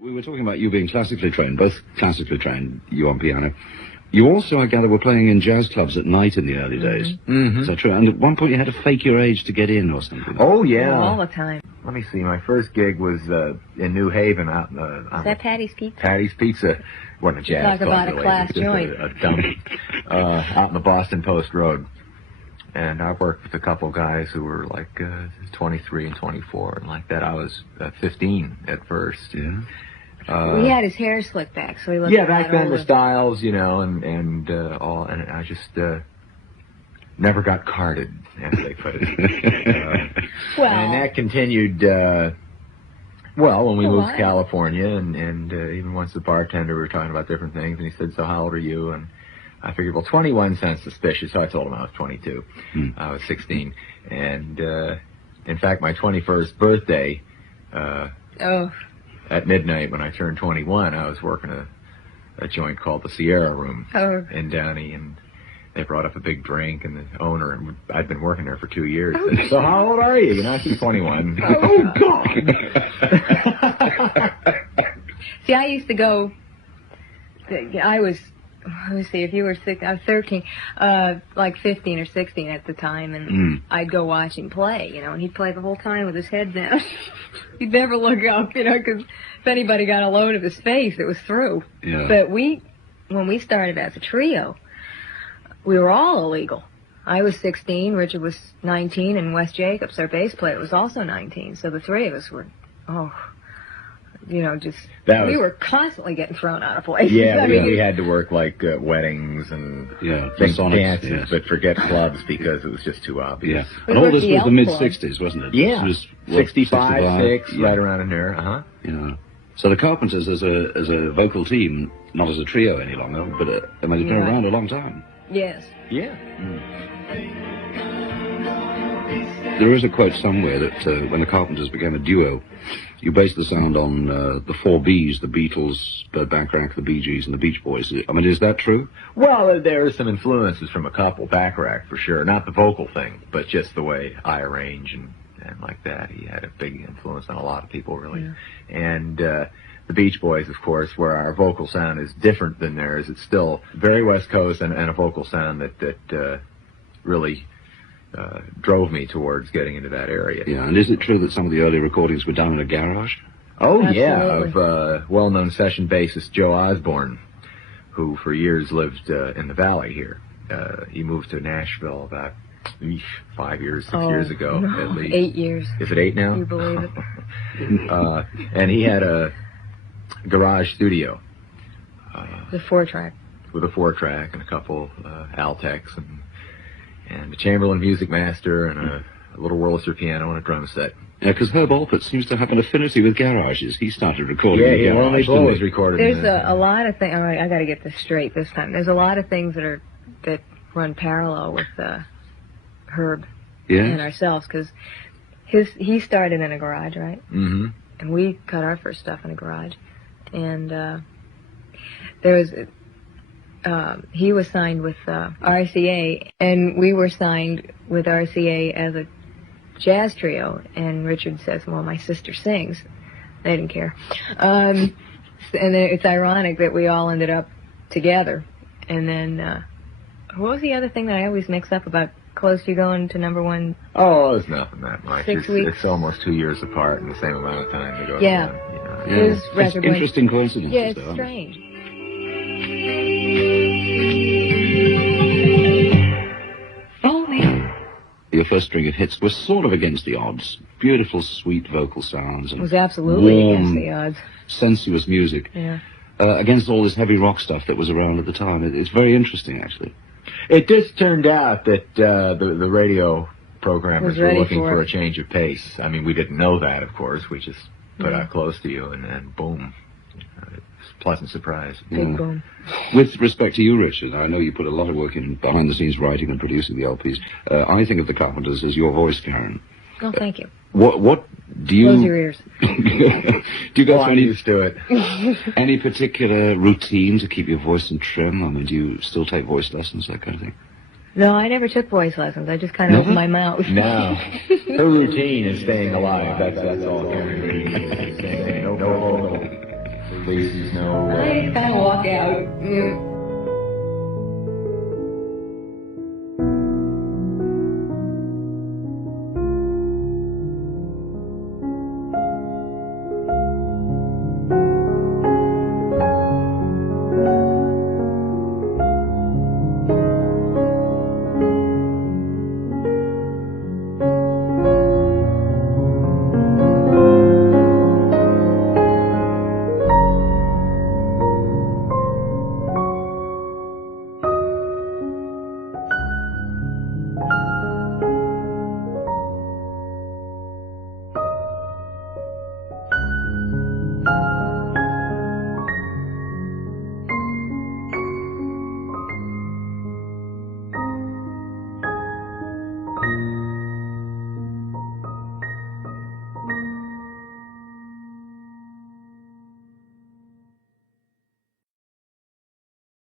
We were talking about you being classically trained, both classically trained, you on piano. You also, I gather, were playing in jazz clubs at night in the early days. Mm-hmm. Is that true? And at one point you had to fake your age to get in or something. Oh, yeah. Oh, all the time. Let me see. My first gig was in New Haven. Out in Is that Patty's Pizza? Patty's Pizza. Wasn't a jazz Talk club, about a really. class It was just joint. a dump out in the Boston Post Road. And I worked with a couple guys who were like 23 and 24 and like that. I was 15 at first. Yeah. He had his hair slicked back, so he looked back then older. the styles, you know, and I just never got carded, as they put it. Well, and that continued. When we moved why? to California, and even once the bartender, we were talking about different things, and he said, "So how old are you?" And I figured, well, 21 sounds suspicious, so I told him I was 22. I was 16, and in fact, my 21st birthday. At midnight, when I turned 21, I was working a joint called the Sierra Room in Downey, and they brought up a big drink, and the owner, and I'd been working there for 2 years. Said, so how old are you? You know, I said 21. Oh, God! See, I used to go, I was, let me see, if you were I was 13, like 15 or 16 at the time, and I'd go watch him play, you know, and he'd play the whole time with his head down. He'd never look up, you know, because if anybody got a load of his face, it was through. Yeah. But when we started as a trio, we were all illegal. I was 16, Richard was 19, and Wes Jacobs, our bass player, was also 19. So the three of us were, you know, we were constantly getting thrown out of places. Yeah, I mean, we had to work like weddings and dances, dances, but forget clubs because it was just too obvious. Yeah, and all this was the mid-'60s, wasn't it? Yeah, This was, 65, 6, right around in there. Yeah. So the Carpenters, as a vocal team, not as a trio any longer, but I mean, they've been around a long time. Yes. Yeah. There is a quote somewhere that when the Carpenters became a duo, you based the sound on the 4 Bs, the Beatles, Burt Bacharach, the Bee Gees, and the Beach Boys. I mean, is that true? Well, there are some influences from a couple. Bacharach, for sure. Not the vocal thing, but just the way I arrange and like that. He had a big influence on a lot of people, really. Yeah. And the Beach Boys, of course, where our vocal sound is different than theirs. It's still very West Coast and a vocal sound that really drove me towards getting into that area. Yeah, and is it true that some of the early recordings were done in a garage? Oh, absolutely. Yeah, of well-known session bassist Joe Osborne, who for years lived in the Valley here. He moved to Nashville about 5 years, 6 years ago, at least. 8 years. Is it 8 now? You believe it? And he had a garage studio. The 4-track. With a 4-track and a couple Altecs and a Chamberlain Music Master and a little Wurlitzer piano and a drum set. Yeah, because Herb Alpert seems to have an affinity with garages. He started recording in a garage. Yeah, was recorded. There's a lot of things. All right, I got to get this straight this time. There's a lot of things that run parallel with Herb and ourselves, because he started in a garage, right? Mm-hmm. And we cut our first stuff in a garage, and there was. He was signed with RCA, and we were signed with RCA as a jazz trio. And Richard says, well, my sister sings. They didn't care. And it's ironic that we all ended up together. And then, what was the other thing that I always mix up about close to going to number one? Oh, it's nothing that much. 6 weeks. It's almost 2 years apart and the same amount of time to go. Yeah. It's interesting coincidences. Yeah, it's strange. Your first string of hits was sort of against the odds. Beautiful, sweet vocal sounds. And it was absolutely warm, against the odds. Sensuous music. Yeah. Against all this heavy rock stuff that was around at the time. It's very interesting, actually. It just turned out that the radio programmers were looking for a change of pace. I mean, we didn't know that, of course. We just put out Close to You, and boom. Pleasant surprise. Big boom. With respect to you, Richard, I know you put a lot of work in behind-the-scenes writing and producing the LPs. I think of the Carpenters as your voice, Karen. Oh, thank you. What do you... Close your ears. Do you go through used to it. any particular routine to keep your voice in trim? I mean, do you still take voice lessons, that kind of thing? No, I never took voice lessons. I just kind of opened my mouth. No. Her routine is staying alive. That's all Karen needs. No. places, no... I kind of walk out.